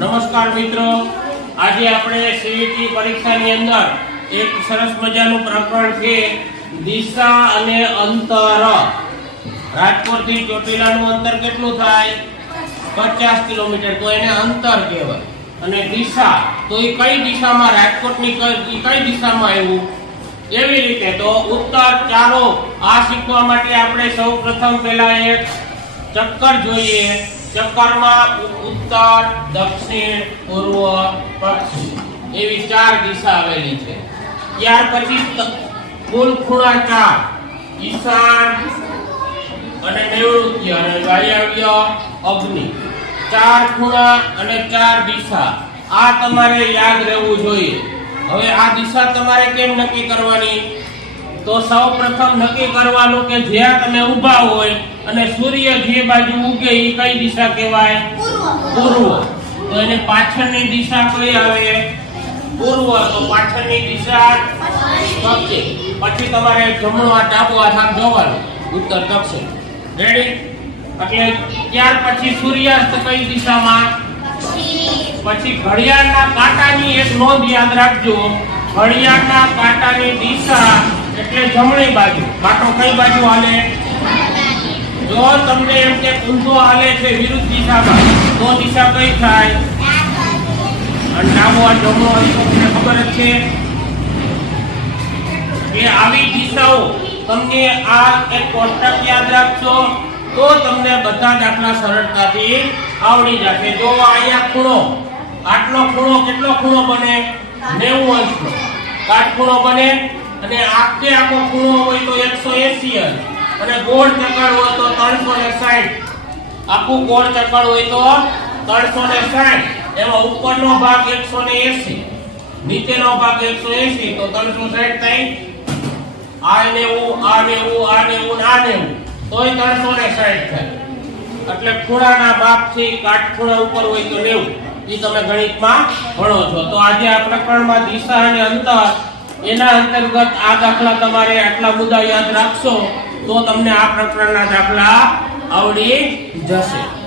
નમસ્કાર મિત્રો, આજે આપણે સીઈટી પરીક્ષાની અંદર એક સરસ મજાનું પ્રકરણ છે દિશા અને અંતર. રાજકોટ થી ચોટીલાનું અંતર કેટલું થાય? 50 કિલોમીટર. તો એને અંતર કહેવાય. અને દિશા તો એ કઈ દિશામાં, રાજકોટની કઈ દિશામાં આવ્યું? એવી રીતે તો ઉત્તર ચારો આ શીખવા માટે આપણે સૌપ્રથમ પહેલા એક ચક્કર જોઈએ. ચક્કરમાં ઉત્તર, દક્ષિણ, પૂર્વ, પશ્ચિમ એવી ચાર દિશા આવેલી છે. ત્યાર પછી કુલ ખૂણા 4: ઈશાન અને નૈઋત્ય અને વાયવ્ય, અગ્નિ. 4 ખૂણા અને 4 દિશા. આ તમારે યાદ રહેવું જોઈએ. હવે આ દિશા તમારે કેમ નક્કી કરવાની? તો સૌપ્રથમ નક્કી કરવાનું કે જ્યાં તમે ઊભા હોય અને સૂર્ય જે બાજુ ઉગે એ કઈ દિશા કહેવાય? પૂર્વ. તો એને પાછળની દિશા કઈ આવે? પૂર્વ. તો પાછળની દિશા પશ્ચિમ. પછી તમારે જમણો હાથ, ડાબો હાથ આમ જોવાનું, ઉત્તર, દક્ષિણ. રેડી? એટલે ત્યાર પછી સૂર્યાસ્ત કઈ દિશામાં? પછી ઘડિયાળના કાંટાની એક નોંધ યાદ રાખજો. ઘડિયાળના કાંટાની દિશા એટલે જમણી બાજુ. કાંટો કઈ બાજુ હાલે? જો તમને એમ કે ઊંધો હાલે છે વિરુદ્ધ દિશામાં, તો દિશા કઈ થાય? અને ડાબો આ જમણો આ તમને ખબર જ છે કે આવી દિશાઓ તમને આ એક કોષ્ટક યાદ રાખશો તો તમને બધા દાખલા સરળતાથી આવડી જશે. જો અહીંયા ખૂણો, આટલો ખૂણો કેટલો ખૂણો બને? 90 અંશનો કાટખૂણો બને. અને આખે આખો ખૂણો હોય તો 180 અંશ અને ગોળ ચક્કર હોય તો 360. આખું ગોળ ચક્કર હોય તો 360. એમાં ઉપરનો ભાગ 180, નીચેનો ભાગ 180, તો 360 થાય. આ 90 તોય 360 થાય. એટલે ખૂણાના માપથી કાટખૂણા ઉપર હોય તો 90. એ તમે ગણિતમાં ભણો છો. તો આજે આ પ્રકરણમાં દિશા અને અંતર એના અંતર્ગત આ દાખલા તમારે આટલા મુદ્દા યાદ રાખશો તો તમને આ પ્રકરણના દાખલા આવડી જશે.